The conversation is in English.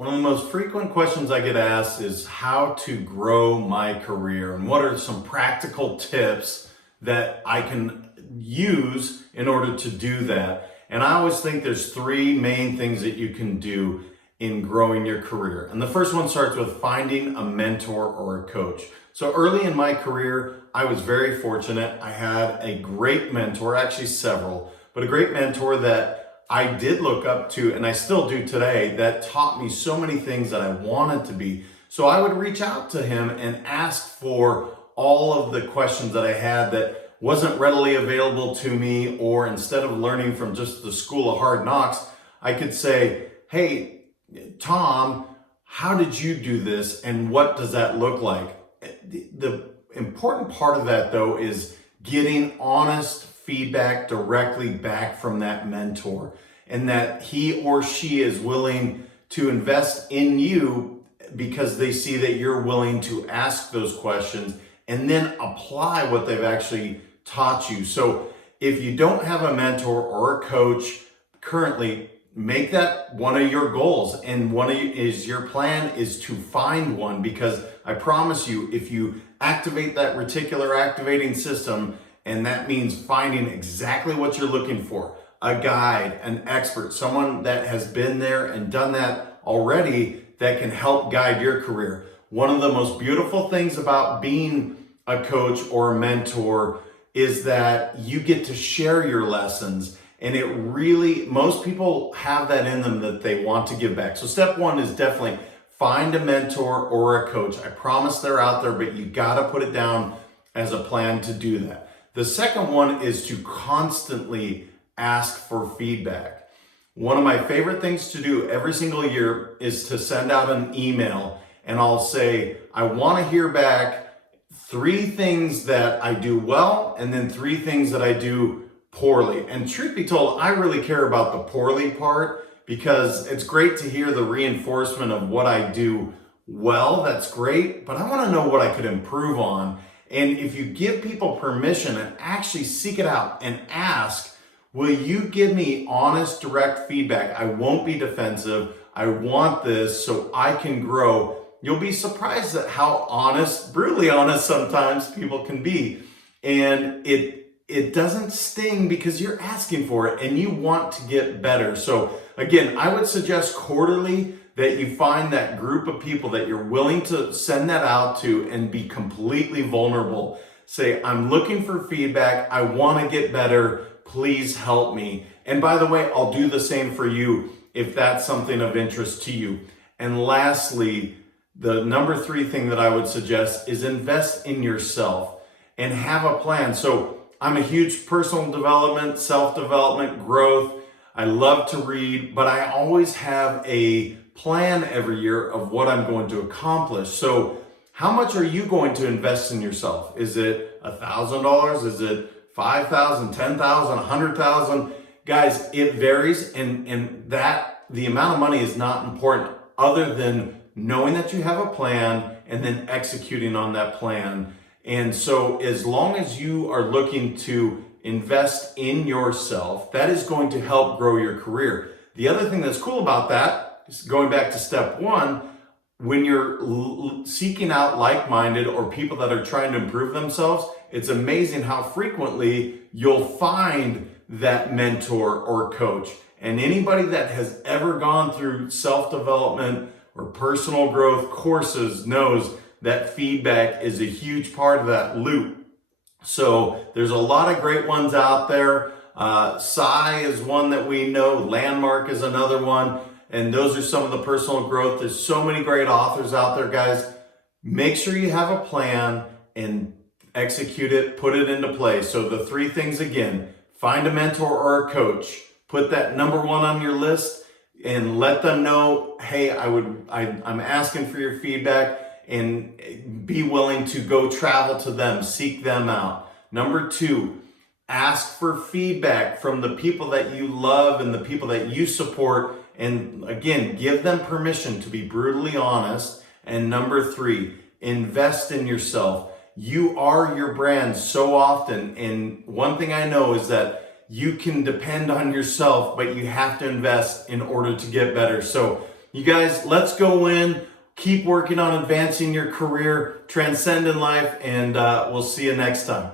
One of the most frequent questions I get asked is how to grow my career and what are some practical tips that I can use in order to do that. And I always think there's three main things that you can do in growing your career. And the first one starts with finding a mentor or a coach. So early in my career, I was very fortunate. I had a great mentor, actually several, but a great mentor that I did look up to, and I still do today, that taught me so many things that I wanted to be. So I would reach out to him and ask for all of the questions that I had that wasn't readily available to me, or instead of learning from just the school of hard knocks, I could say, hey, Tom, how did you do this and what does that look like? The important part of that though is getting honest feedback directly back from that mentor, and that he or she is willing to invest in you because they see that you're willing to ask those questions and then apply what they've actually taught you. So if you don't have a mentor or a coach currently, make that one of your goals, and your plan is to find one, because I promise you, if you activate that reticular activating system, and that means finding exactly what you're looking for, a guide, an expert, someone that has been there and done that already that can help guide your career. One of the most beautiful things about being a coach or a mentor is that you get to share your lessons. And it really, most people have that in them that they want to give back. So step one is definitely find a mentor or a coach. I promise they're out there, but you gotta put it down as a plan to do that. The second one is to constantly ask for feedback. One of my favorite things to do every single year is to send out an email, and I'll say, I want to hear back 3 things that I do well and then 3 things that I do poorly. And truth be told, I really care about the poorly part, because it's great to hear the reinforcement of what I do well. That's great, but I want to know what I could improve on. And if you give people permission and actually seek it out and ask, will you give me honest, direct feedback? I won't be defensive. I want this so I can grow. You'll be surprised at how honest, brutally honest sometimes people can be. And it doesn't sting because you're asking for it and you want to get better. So again, I would suggest quarterly that you find that group of people that you're willing to send that out to and be completely vulnerable. Say, I'm looking for feedback. I want to get better. Please help me. And by the way, I'll do the same for you if that's something of interest to you. And lastly, the number 3 thing that I would suggest is invest in yourself and have a plan. So I'm a huge personal development, self-development, growth. I love to read, but I always have a plan every year of what I'm going to accomplish. So how much are you going to invest in yourself? Is it $1,000? Is it $5,000, $10,000, $100,000? Guys, it varies, and that the amount of money is not important, other than knowing that you have a plan and then executing on that plan. And so as long as you are looking to invest in yourself, that is going to help grow your career. The other thing that's cool about that, going back to step 1, when you're seeking out like-minded or people that are trying to improve themselves, it's amazing how frequently you'll find that mentor or coach. And anybody that has ever gone through self-development or personal growth courses knows that feedback is a huge part of that loop. So there's a lot of great ones out there. Psy is one that we know. Landmark is another one. And those are some of the personal growth. There's so many great authors out there, guys. Make sure you have a plan and execute it, put it into place. So the 3 things again, find a mentor or a coach, put that number 1 on your list and let them know, hey, I'm asking for your feedback, and be willing to go travel to them, seek them out. Number 2, ask for feedback from the people that you love and the people that you support. And again, give them permission to be brutally honest. And number 3, invest in yourself. You are your brand so often. And one thing I know is that you can depend on yourself, but you have to invest in order to get better. So You guys, let's go in, keep working on advancing your career, transcend in life, and we'll see you next time.